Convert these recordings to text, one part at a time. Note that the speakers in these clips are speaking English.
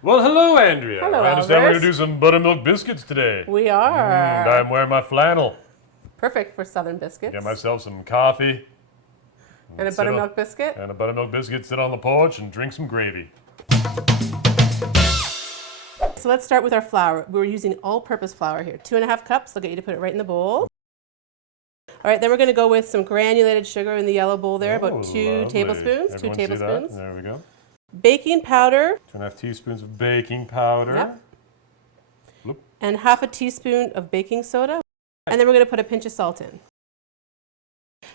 Well, hello, Andrea. Hello, I understand we're Albert. going to do some buttermilk biscuits today. We are. I'm wearing my flannel. Perfect for Southern biscuits. Get myself some coffee. And a buttermilk biscuit. And a buttermilk biscuit, sit on the porch and drink some gravy. So let's start with our flour. We're using all-purpose flour here. 2.5 cups. I'll get you to put it right in the bowl. All right, then we're going to go with some granulated sugar in the yellow bowl there, about 2 tablespoons. Everyone 2 tablespoons. See that? There we go. Baking powder. 2.5 teaspoons of baking powder. Yep. Bloop. And 1/2 teaspoon of baking soda. And then we're going to put a pinch of salt in.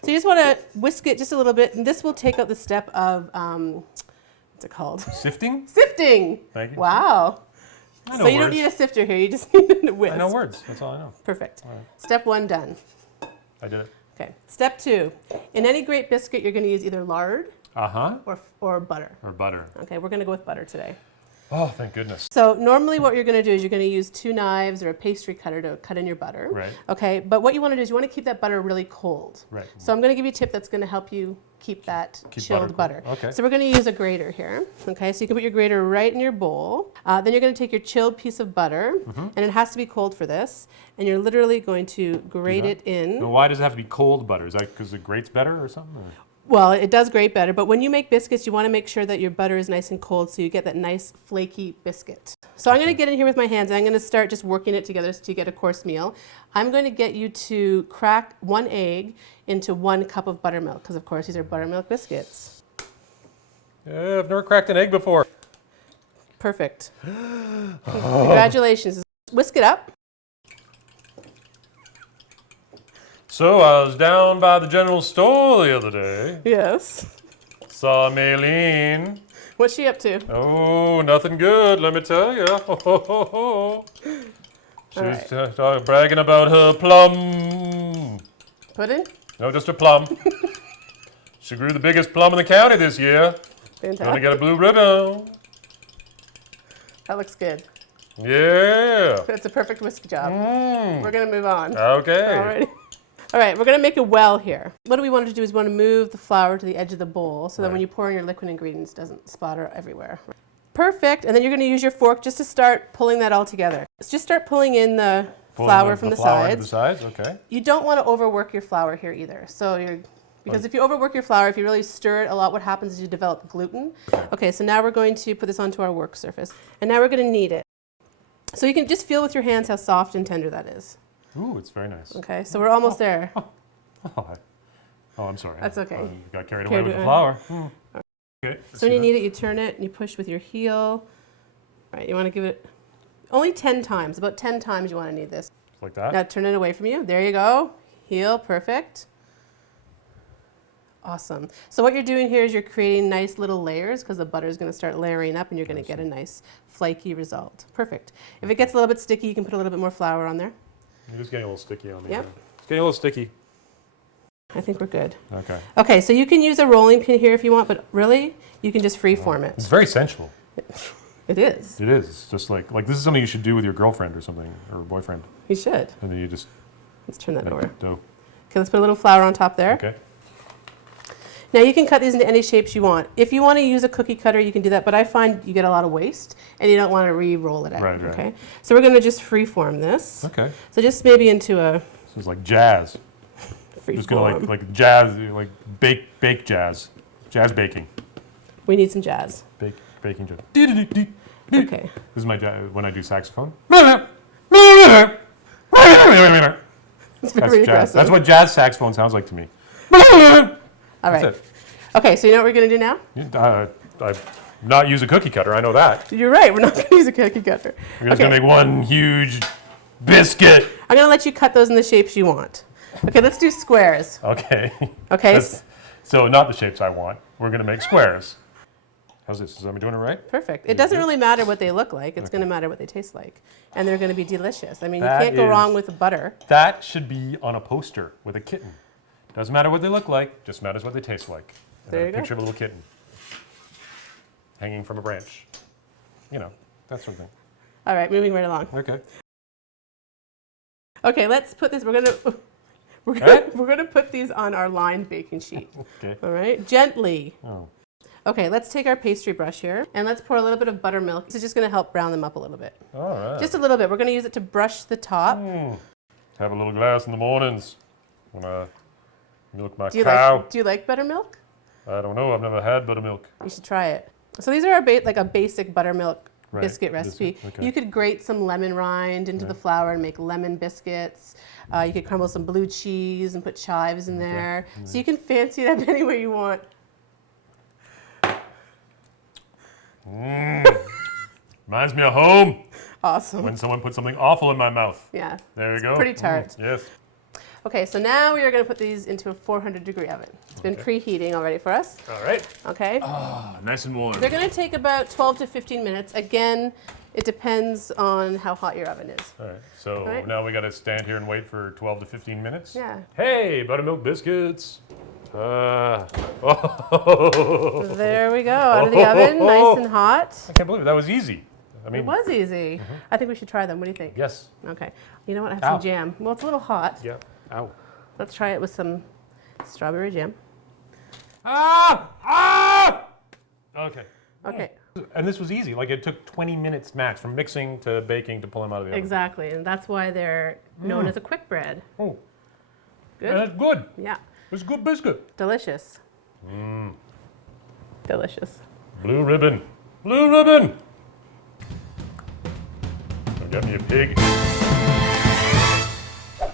So you just want to whisk it just a little bit, and this will take out the step of, what's it called? Sifting? Sifting. Thank you. Wow. I know So you words. don't need a sifter here, you just need a whisk. I know words, that's all I know. Perfect. All right. Step 1 done. I did it. Okay. Step 2. In any Grate biscuit, you're going to use either lard Uh-huh. or butter. Or butter. Okay, we're going to go with butter today. Oh, thank goodness. So normally what you're going to do is you're going to use 2 knives or a pastry cutter to cut in your butter. Right. Okay, but what you want to do is you want to keep that butter really cold. Right. So I'm going to give you a tip that's going to help you keep that chilled butter. Okay. So we're going to use a grater here. Okay, so you can put your grater right in your bowl. Then you're going to take your chilled piece of butter, and it has to be cold for this, and you're literally going to grate it in. Now, why does it have to be cold butter? Is that because it grates better or something? Or? Well, it does grate better, but when you make biscuits, you want to make sure that your butter is nice and cold so you get that nice flaky biscuit. So I'm going to get in here with my hands, and I'm going to start just working it together so you get a course meal. I'm going to get you to crack 1 egg into 1 cup of buttermilk, because of course these are buttermilk biscuits. Yeah, I've never cracked an egg before. Perfect. Congratulations. Whisk it up. So I was down by the general store the other day. Yes. Saw Maylene. What's she up to? Oh, nothing good, let me tell you. She was bragging about her plum. Pudding? No, just her plum. She grew the biggest plum in the county this year. Fantastic. Gonna get a blue ribbon. That looks good. Yeah. That's a perfect whisk job. We're going to move on. Okay. Alrighty. All right, we're going to make a well here. What we want to do is we want to move the flour to the edge of the bowl so that when you pour in your liquid ingredients, it doesn't splatter everywhere. Perfect. And then you're going to use your fork just to start pulling that all together. Just start pulling in the flour from the sides. Okay. You don't want to overwork your flour here either. So because if you overwork your flour, if you really stir it a lot, what happens is you develop gluten. Okay, so now we're going to put this onto our work surface. And now we're going to knead it. So you can just feel with your hands how soft and tender that is. Ooh, it's very nice. Okay, so we're almost there. Oh, I'm sorry. That's okay. I got carried away with the flour. Okay. So when you knead it, you turn it and you push with your heel. All right, you want to give it only 10 times. About 10 times you want to knead this. Like that? Now turn it away from you. There you go. Heel, perfect. Awesome. So what you're doing here is you're creating nice little layers because the butter is going to start layering up and you're going to get a nice flaky result. Perfect. If it gets a little bit sticky, you can put a little bit more flour on there. You're just getting a little sticky on me. Yep. It's getting a little sticky. I think we're good. Okay. Okay, so you can use a rolling pin here if you want, but really, you can just freeform It's it. very sensual. It is. It is. It's just like this is something you should do with your girlfriend or something, or boyfriend. You should. And then you just Let's turn that make over. that dough. Okay, let's put a little flour on top there. Okay. Now you can cut these into any shapes you want. If you want to use a cookie cutter, you can do that, but I find you get a lot of waste and you don't want to re-roll it out. Right, right. Okay. So we're going to just freeform this. Okay. So just maybe into a This is like jazz. Just gonna freeform. like jazz, like bake jazz, jazz baking, We need some jazz. baking jazz. Okay. This is my jazz when I do saxophone. It's That's very jazz. aggressive. That's what jazz saxophone sounds like to me. All right. That's it. Okay, so you know what we're going to do now? I not use a cookie cutter. I know that. You're right. We're not going to use a cookie cutter. We're just gonna make one huge biscuit. I'm going to let you cut those in the shapes you want. Okay, let's do squares. Okay. Okay. So not the shapes I want. We're gonna make squares. How's this? Is I doing it right? Perfect. It doesn't really matter what they look like. It's going to matter what they taste like. And they're going to be delicious. I mean, That you can't go is- wrong with butter. That should be on a poster with a kitten. Doesn't matter what they look like, just matters what they taste like. And There then you a go. picture of a little kitten hanging from a branch. You know, that sort of thing. All right, moving right along. Okay. Okay, let's put this. We're gonna right. we're gonna put these on our lined baking sheet. Okay. All right, gently. Oh. Okay, let's take our pastry brush here and let's pour a little bit of buttermilk. This is just going to help brown them up a little bit. All right. Just a little bit. We're going to use it to brush the top. Have a little glass in the mornings when I milk my cow. Do you like buttermilk? I don't know. I've never had buttermilk. You should try it. So these are like a basic buttermilk biscuit recipe. Okay. You could grate some lemon rind into the flour and make lemon biscuits. You could crumble some blue cheese and put chives in there. So you can fancy it up any way you want. Reminds me of home. Awesome. When someone puts something awful in my mouth. Yeah. There you go. Pretty tart. Yes. Okay, so now we are going to put these into a 400-degree oven. It's been preheating already for us. All right. Okay. Ah, nice and warm. They're going to take about 12 to 15 minutes. Again, it depends on how hot your oven is. All right. So now we got to stand here and wait for 12 to 15 minutes. Yeah. Hey, buttermilk biscuits. There we go, out of the oven, nice and hot. I can't believe it. That was easy. I mean, It was easy. I think we should try them. What do you think? yes. Okay. You know what? I have some jam. Well, it's a little hot. Yeah. Ow. Let's try it with some strawberry jam. Ah! Ah! Okay. Okay. And this was easy. Like it took 20 minutes max from mixing to baking to pull them out of the oven. Exactly, and that's why they're known as a quick bread. Oh. Good? That's good. Yeah. It's a good biscuit. Delicious. Delicious. Blue ribbon. Blue ribbon. Don't get me a pig.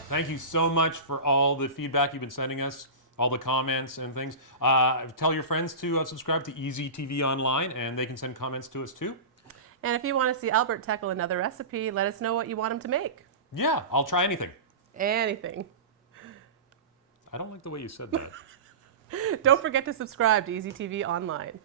Thank you so much for all the feedback you've been sending us, all the comments and things. Tell your friends to subscribe to EZTV Online, and they can send comments to us too. And if you want to see Albert tackle another recipe, let us know what you want him to make. Yeah, I'll try anything. Anything. I don't like the way you said that. Don't forget to subscribe to EZTV Online.